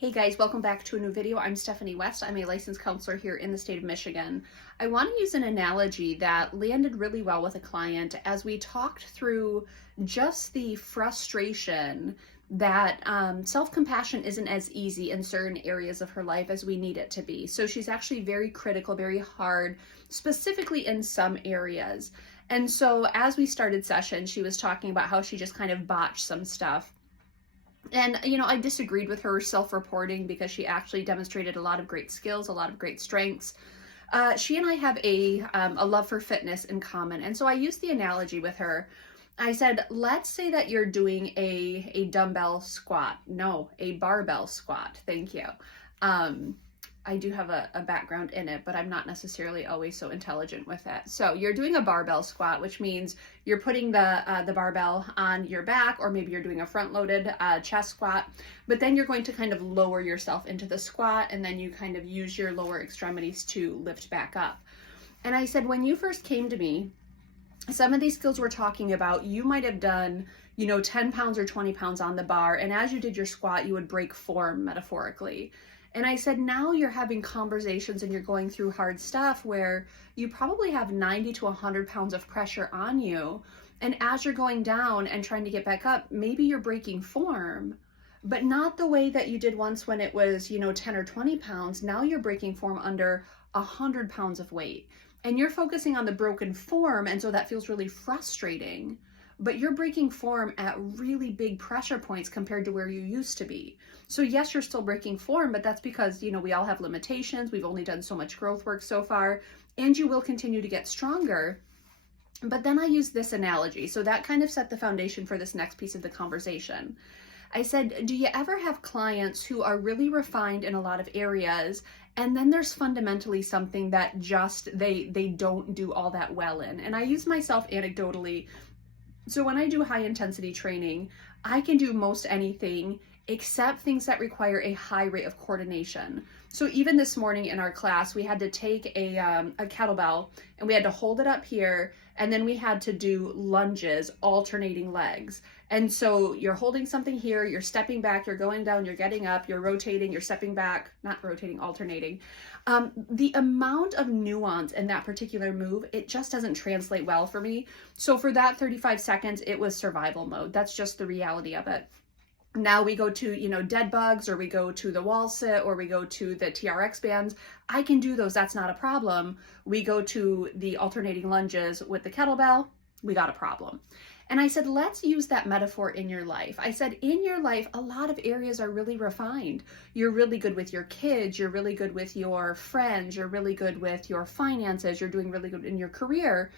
Hey guys, welcome back to a new video. I'm Stephanie West. I'm a licensed counselor here in the state of Michigan. I want to use an analogy that landed really well with a client as we talked through just the frustration that self-compassion isn't as easy in certain areas of her life as we need it to be. So she's actually very critical, very hard, specifically in some areas. And so as we started session, she was talking about how she just kind of botched some stuff. And, I disagreed with her self-reporting because she actually demonstrated a lot of great skills, a lot of great strengths. She and I have a love for fitness in common. And so I used the analogy with her. I said, let's say that you're doing a dumbbell squat. No, a barbell squat. Thank you. I do have a background in it, but I'm not necessarily always so intelligent with it. So you're doing a barbell squat, which means you're putting the barbell on your back, or maybe you're doing a front-loaded chest squat, but then you're going to kind of lower yourself into the squat, and then you kind of use your lower extremities to lift back up. And I said, when you first came to me, some of these skills we're talking about, you might have done, 10 pounds or 20 pounds on the bar, and as you did your squat, you would break form metaphorically. And I said, now you're having conversations and you're going through hard stuff where you probably have 90 to 100 pounds of pressure on you. And as you're going down and trying to get back up, maybe you're breaking form, but not the way that you did once when it was, 10 or 20 pounds. Now you're breaking form under 100 pounds of weight. And you're focusing on the broken form. And so that feels really frustrating. But you're breaking form at really big pressure points compared to where you used to be. So yes, you're still breaking form, but that's because, we all have limitations. We've only done so much growth work so far, and you will continue to get stronger. But then I use this analogy. So that kind of set the foundation for this next piece of the conversation. I said, do you ever have clients who are really refined in a lot of areas, and then there's fundamentally something that just they don't do all that well in? And I use myself anecdotally. So when I do high intensity training, I can do most anything except things that require a high rate of coordination. So even this morning in our class, we had to take a kettlebell and we had to hold it up here, and then we had to do lunges, alternating legs. And so you're holding something here, you're stepping back, you're going down, you're getting up, you're rotating, you're stepping back, not rotating, alternating. The amount of nuance in that particular move, it just doesn't translate well for me. So for that 35 seconds, it was survival mode. That's just the reality of it. Now we go to, dead bugs, or we go to the wall sit, or we go to the TRX bands. I can do those. That's not a problem. We go to the alternating lunges with the kettlebell. We got a problem. And I said, let's use that metaphor in your life. I said, in your life, a lot of areas are really refined. You're really good with your kids. You're really good with your friends. You're really good with your finances. You're doing really good in your career.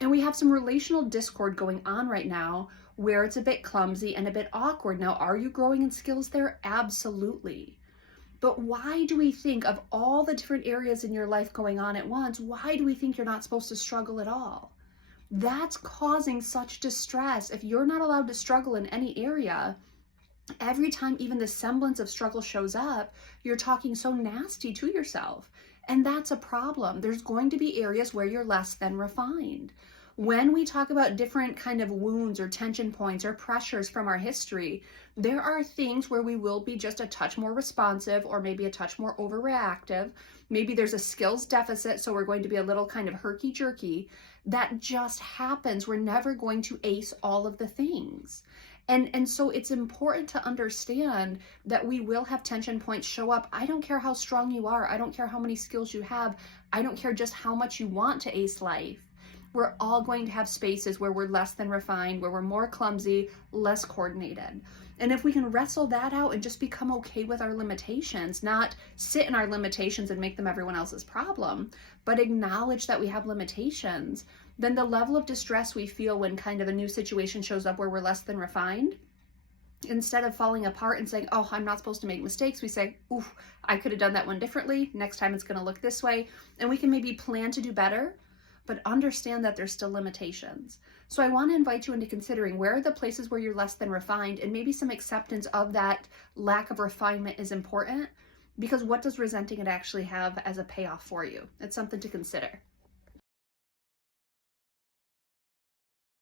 And we have some relational discord going on right now where it's a bit clumsy and a bit awkward. Now, are you growing in skills there? Absolutely. But why do we think of all the different areas in your life going on at once? Why do we think you're not supposed to struggle at all? That's causing such distress. If you're not allowed to struggle in any area, every time even the semblance of struggle shows up, you're talking so nasty to yourself. And that's a problem. There's going to be areas where you're less than refined. When we talk about different kind of wounds or tension points or pressures from our history, there are things where we will be just a touch more responsive, or maybe a touch more overreactive. Maybe there's a skills deficit, so we're going to be a little kind of herky-jerky. That just happens. We're never going to ace all of the things. And so it's important to understand that we will have tension points show up. I don't care how strong you are. I don't care how many skills you have. I don't care just how much you want to ace life. We're all going to have spaces where we're less than refined, where we're more clumsy, less coordinated. And if we can wrestle that out and just become okay with our limitations, not sit in our limitations and make them everyone else's problem, but acknowledge that we have limitations, then the level of distress we feel when kind of a new situation shows up where we're less than refined, instead of falling apart and saying, oh, I'm not supposed to make mistakes, we say, oof, I could have done that one differently. Next time it's going to look this way. And we can maybe plan to do better, but understand that there's still limitations. So I want to invite you into considering, where are the places where you're less than refined, and maybe some acceptance of that lack of refinement is important, because what does resenting it actually have as a payoff for you? It's something to consider.